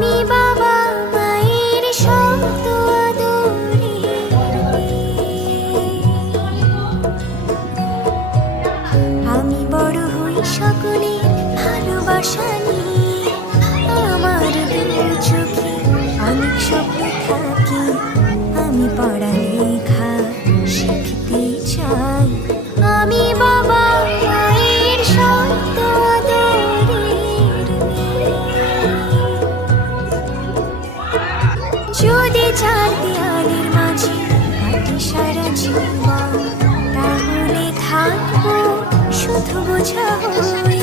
আমি বাবা মায়ের শত আদরের আমি বড় হই সকলের ভালোবাসা নিয়ে। আমার দু চোখে অনেক স্বপ্ন থাকে, আমি পড়ালেখা শিখতে চাই। আমি বাবা মায়ের শত আদরের যদি চার দেয়ালের মাঝে কাটে সারা জীবন, তাহলে থাকবো শুধু বোঝা হয়ে।